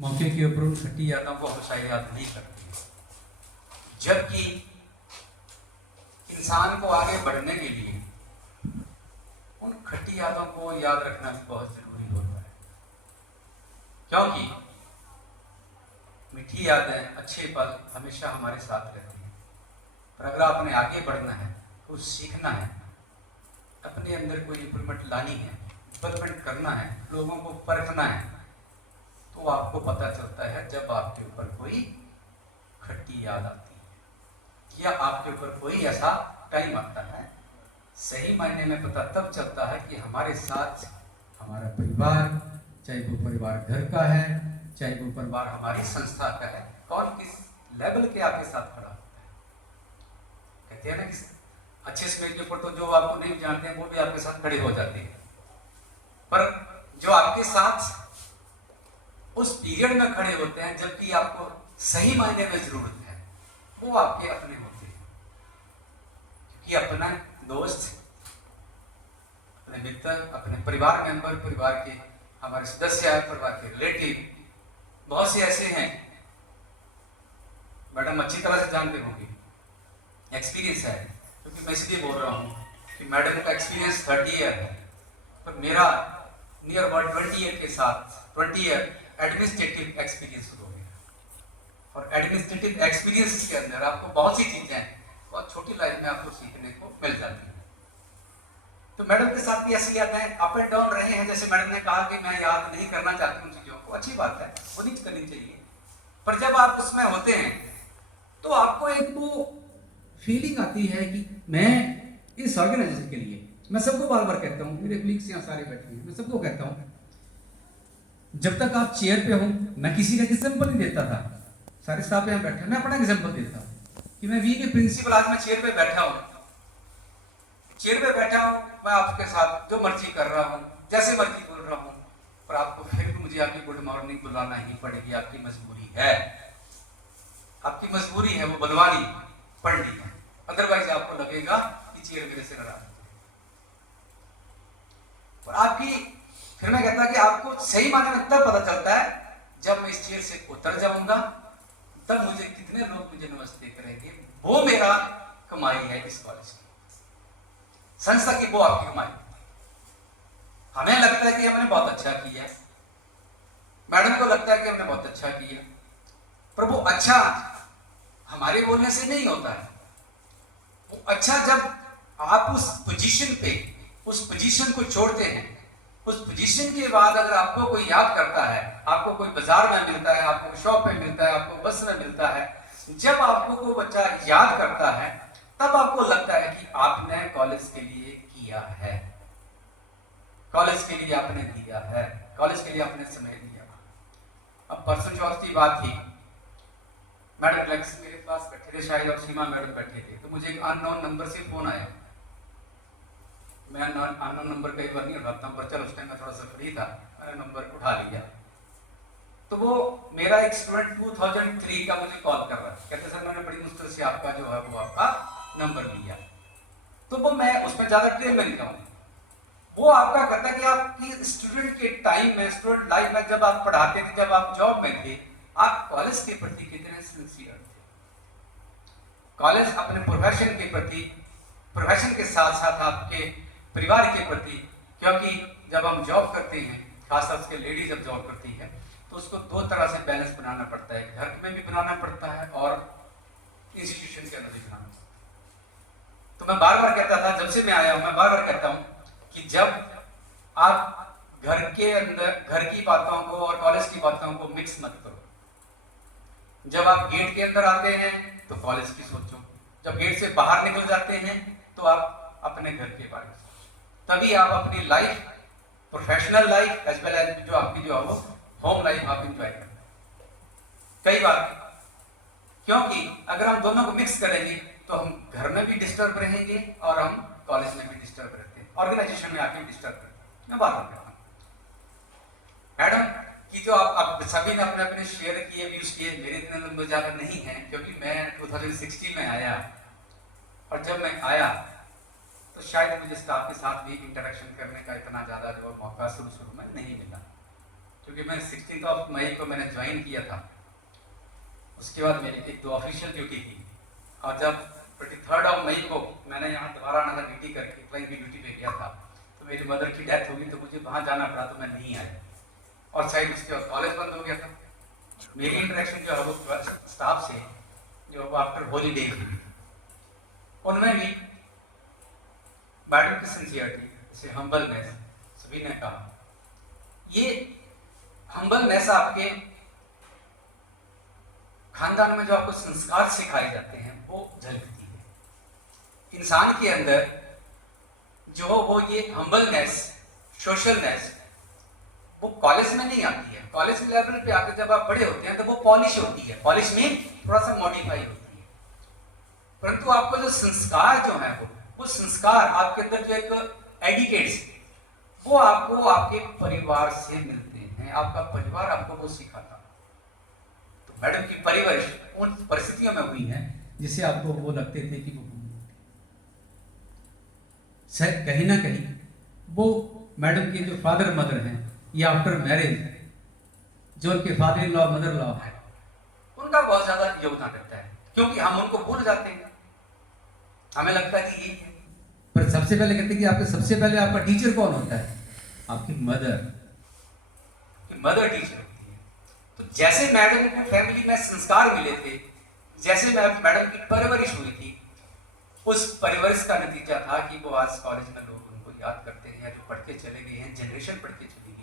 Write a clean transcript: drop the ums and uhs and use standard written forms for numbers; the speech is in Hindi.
मौके के ऊपर उन खट्टी यादों को हमेशा याद नहीं करते, जबकि इंसान को आगे बढ़ने के लिए उन खट्टी यादों को याद रखना भी बहुत जरूरी होता है, क्योंकि मीठी यादें, अच्छे पल हमेशा हमारे साथ रहते हैं। पर अगर आपने आगे बढ़ना है, कुछ सीखना है, अपने अंदर कोई इंप्रूवमेंट लानी है, डेवलपमेंट करना है, लोगों को परखना है, तो आपको पता चलता है जब आपके ऊपर कोई खट्टी याद आती है या आपके ऊपर कोई ऐसा टाइम आता है। सही मायने में पता तब चलता है कि हमारे साथ हमारा परिवार, चाहे वो परिवार घर का है, चाहे वो परिवार हमारी संस्था का है, कौन किस लेवल के आपके साथ खड़ा होता है। कहते हैं ना कि अच्छे स्टेज के ऊपर तो जो आपको नहीं जानते हैं वो भी आपके साथ खड़े हो जाते हैं, पर जो आपके साथ उस पीरियड में खड़े होते हैं जबकि आपको सही मायने में जरूरत है, वो आपके अपने होते हैं। क्योंकि अपना दोस्त, अपने मित्र, अपने परिवार मेंबर, परिवार के हमारे सदस्य, परिवार के रिलेटिव बहुत से ऐसे हैं, मैडम अच्छी तरह से जानते होंगे, एक्सपीरियंस है, क्योंकि मैं इसलिए बोल रहा हूँ कि मैडम का एक्सपीरियंस 30 ईयर है, पर मेरा नियर अबाउट 20 ईयर के साथ 20 ईयर एडमिनिस्ट्रेटिव एक्सपीरियंस हो गया। और एडमिनिस्ट्रेटिव एक्सपीरियंस के अंदर आपको बहुत सी चीजें बहुत छोटी लाइफ में आपको सीखने को मिल जाती है। तो मैडम के साथ भी ऐसी यादें अप एंड डाउन रहे हैं। जैसे मैडम ने कहा कि मैं याद नहीं करना चाहती उन चीजों को, अच्छी बात है, वो नहीं करनी चाहिए, पर जब आप उसमें होते हैं तो आपको एक वो फीलिंग आती है कि मैं इस ऑर्गेनाइजेशन के लिए, मैं सबको बार बार कहता हूँ, मेरे कलीग्स यहाँ सारे बैठे हैं, मैं सबको कहता हूँ, जब तक आप चेयर पे हो, मैं किसी का एग्जाम्पल नहीं देता था, सारे स्टाफ यहाँ बैठे, मैं अपना एग्जाम्पल देता हूँ कि मैं वी के प्रिंसिपल, आज मैं चेयर पे बैठा हूँ, चेयर पे बैठा हूँ, मैं आपके साथ जो मर्जी कर रहा हूँ, जैसे मर्जी बोल रहा हूँ, पर आपको फिर भी मुझे आपकी गुड मॉर्निंग बुलाना ही पड़ेगी, आपकी मजबूरी है, आपकी मजबूरी है, वो बुलवानी पड़नी है, अदरवाइज आपको लगेगा कि चेयर मेरे से नाराज। और आपकी, फिर मैं कहता कि आपको सही मायने में तब पता चलता है जब मैं इस चेयर से उतर जाऊंगा, तब मुझे कितने लोग मुझे नमस्ते करेंगे, वो मेरा कमाई है इस कॉलेज की, संस्था की, वो आपकी कमाई। हमें लगता है कि हमने बहुत अच्छा किया, मैडम को लगता है कि हमने बहुत अच्छा किया, पर वो अच्छा हमारे बोलने से नहीं होता है। वो अच्छा जब आप उस पोजीशन पे, उस पोजीशन को छोड़ते हैं, उस पोजीशन के बाद अगर आपको कोई याद करता है, आपको कोई बाजार में मिलता है, आपको शॉप पे मिलता है, आपको बस में मिलता है, जब आपको कोई बच्चा याद करता है तब आपको लगता है कि आपने कॉलेज के लिए किया है, कॉलेज के लिए आपने दिया है, कॉलेज के लिए आपने समय दिया। अब परसों चौथ की बात थी, मैडम फ्लेक्स मेरे पास बैठे थे शायद, और सीमा मैडम बैठे थे, तो मुझे एक अननोन नंबर से फोन आया। मैं अननोन नंबर कई बार नहीं उठाता हूँ, पर चलो उस टाइम मैं थोड़ा सा फ्री था, मैंने नंबर उठा लिया। तो वो मेरा एक स्टूडेंट 2003 का मुझे कॉल कर रहा है, कहते सर मैंने बड़ी मुश्किल से आपका जो है वो आपका नंबर लिया। तो वो मैं उसमें ज्यादा डिटेल में नहीं जाऊंगा, वो आपका कहता है कि आपकी स्टूडेंट के टाइम में, स्टूडेंट लाइफ में, जब आप पढ़ाते थे, जब आप जॉब में थे, आप कॉलेज के प्रति कितने सिंसियर थे, कॉलेज अपने प्रोफेशन के प्रति, प्रोफेशन के साथ साथ आपके परिवार के प्रति, क्योंकि जब हम जॉब करते हैं, खासतौर से लेडी जब जॉब करती है, तो उसको दो तरह से बैलेंस बनाना पड़ता है, घर में भी बनाना पड़ता है और इंस्टीट्यूशन के अंदर भी बनाना पड़ता है। तो मैं बार बार कहता था, जब से मैं आया हूं, मैं बार बार कहता हूं कि जब आप घर के अंदर घर की बातों को और कॉलेज की बातों को मिक्स मत करो। जब आप गेट के अंदर आते हैं तो कॉलेज की सोचो, जब गेट से बाहर निकल जाते हैं तो आप अपने घर के बारे में सोचो, तभी आप अपनी life, professional life as well as जो आपकी जो है वो होम लाइफ आप इंजॉय करें। कई बार, क्योंकि अगर हम दोनों को मिक्स करेंगे तो हम घर में भी डिस्टर्ब रहेंगे और हम कॉलेज में भी डिस्टर्ब रहते हैं, ऑर्गेनाइजेशन में आके डिस्टर्ब रहते हैं। मैं बात कर रहा हूँ मैडम कि जो आप सभी ने अपने अपने शेयर किए, व्यूज किए, मेरे इतने लंबे ज्यादा नहीं है, क्योंकि मैं 2016 में आया, और जब मैं आया तो शायद मुझे स्टाफ के साथ भी इंटरेक्शन करने का इतना ज्यादा जो मौका शुरू में नहीं मिला। क्योंकि मैं 16 मई को मैंने ज्वाइन किया था, उसके बाद मेरी 1-2 ऑफिशियल ड्यूटी थी, और जब 23 मई को मैंने यहाँ दोबारा अनदर ड्यूटी करके फ्लाइंग की ड्यूटी पे गया था, तो मेरी मदर की डेथ हो गई, तो मुझे वहाँ जाना पड़ा, तो मैं नहीं आया। और शायद उसके बाद कॉलेज बंद हो गया था। मेरी इंटरेक्शन जो है वो स्टाफ से जो आफ्टर हॉलीडे थी, उनमें भी मैडम की सिंसियरिटी, जैसे हम्बलनेस, सभी ने कहा, ये हम्बलनेस आपके खानदान में जो आपको संस्कार सिखाए जाते हैं वो झलकती है। इंसान के अंदर जो वो ये हम्बलनेस, सोशलनेस, वो कॉलेज में नहीं आती है। कॉलेज लेवल पे आके जब आप बड़े होते हैं तो वो पॉलिश होती है, पॉलिश में थोड़ा सा मॉडिफाई होती है, परंतु आपको जो संस्कार जो है वो संस्कार आपके अंदर जो एक एडिकेट्स, वो आपको आपके परिवार से मिलते हैं, आपका परिवार आपको वो सिखाता। तो मैडम की परवरिश उन परिस्थितियों में हुई है जिससे आपको वो लगते थे कि वो शायद कहीं ना कहीं वो मैडम के जो फादर मदर हैं, या आफ्टर मैरिज जो उनके father in law mother law है, उनका बहुत ज्यादा योगदान रहता है, क्योंकि हम उनको भूल जाते हैं। हमें लगता है कि ये, पर सबसे पहले कहते हैं कि आपके सबसे पहले आपका टीचर कौन होता है? आपकी मदर टीचर होती है। तो जैसे मैडम को फैमिली में संस्कार मिले थे, जैसे मैडम की परवरिश हुई थी, उस परवरिश का नतीजा था कि वो आज कॉलेज में लोग उनको याद करते हैं, या जो पढ़ के चले गए हैं, जनरेशन पढ़ के चले